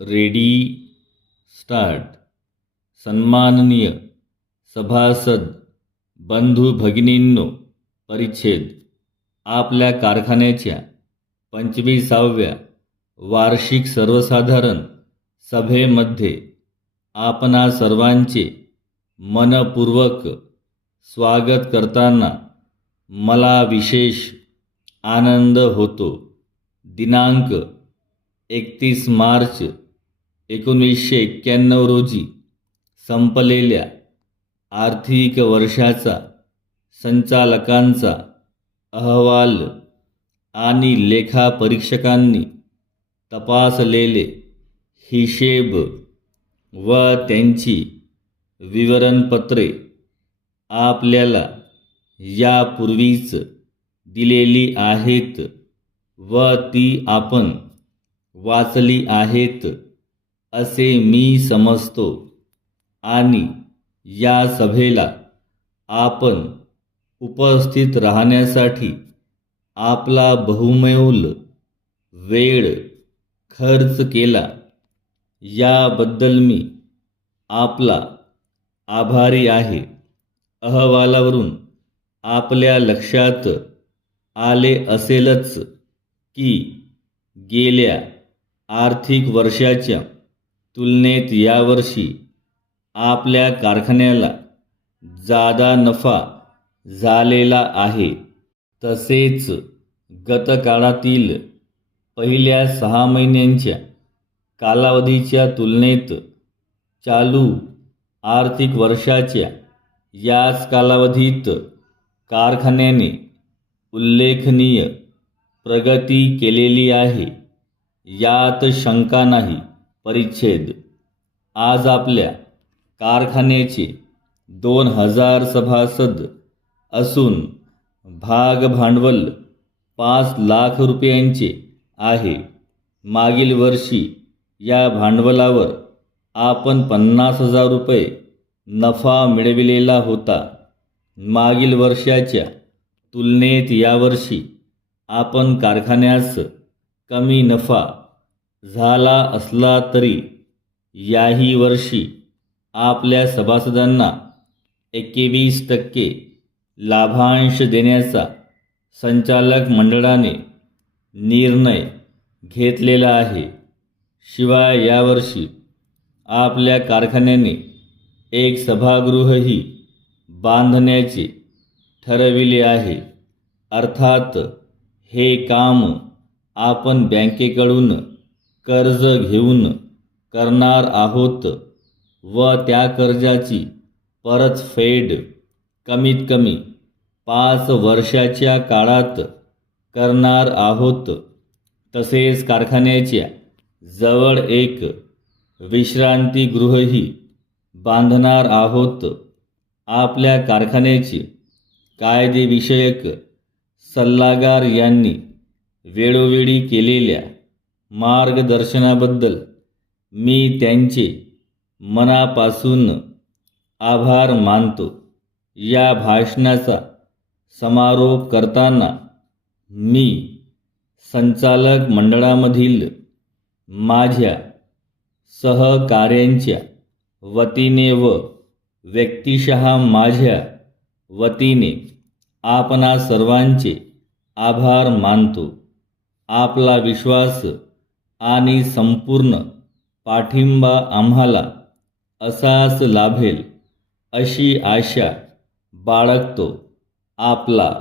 Ready start. सन्माननीय सभासद बंधू भगिनींनो, परिच्छेद. आपल्या कारखान्याच्या 25व्या वार्षिक सर्वसाधारण सभेमध्ये आपणा सर्वांचे मनपूर्वक स्वागत करताना मला विशेष आनंद होतो. दिनांक 31 मार्च 1991 रोजी संपलेल्या आर्थिक वर्षाचा संचालकांचा अहवाल आणि लेखापरीक्षकांनी तपासलेले हिशेब व त्यांची विवरणपत्रे आपल्याला यापूर्वीच दिलेली आहेत व ती आपण वाचली आहेत असे मी समजतो आणि या सभेला आपण उपस्थित राहण्यासाठी आपला बहुमूल्य वेळ खर्च केला याबद्दल मी आपला आभारी आहे. अहवालावरून आपल्या लक्षात आले असेलच की गेल्या आर्थिक वर्षाच्या तुलनेत यावर्षी आपल्या कारखान्याला जादा नफा झालेला आहे. तसेच गतकाळातील पहिल्या 6 महिन्यांच्या कालावधीच्या तुलनेत चालू आर्थिक वर्षाच्या याच कालावधीत कारखान्याने उल्लेखनीय प्रगती केलेली आहे, यात शंका नाही. परिच्छेद. आज आपल्या कारखान्याचे 2000 सभासद असून भाग भांडवल 5 लाख रुपयांचे आहे. मागील वर्षी या भांडवलावर आपण 50,000 रुपये नफा मिळविलेला होता. मागील वर्षाच्या तुलनेत यावर्षी आपण कारखान्यास कमी नफा झाला असला तरी याही वर्षी आपल्या सभासदांना 21% लाभांश देण्याचा संचालक मंडळाने निर्णय घेतलेला आहे. शिवाय यावर्षी आपल्या कारखान्याने एक सभागृहही बांधण्याचे ठरविले आहे. अर्थात हे काम आपण बँकेकडून कर्ज घेऊन करणार आहोत व त्या कर्जाची परतफेड कमीत कमी 5 वर्षाच्या काळात करणार आहोत. तसेच कारखान्याच्या जवळ एक विश्रांतीगृहही बांधणार आहोत. आपल्या कारखान्याचे कायदेविषयक सल्लागार यांनी वेळोवेळी केलेल्या मार्गदर्शनाबद्दल मी त्यांचे मनापासून आभार मानतो. या भाषणाचा समारोप करताना मी संचालक मंडळामधील माझ्या सहकाऱ्यांच्या वतीने व व्यक्तिशः माझ्या वतीने आपणा सर्वांचे आभार मानतो. आपला विश्वास आणि संपूर्ण पाठिंबा आम्हाला असाच लाभेल अशी आशा बाळगतो. आपला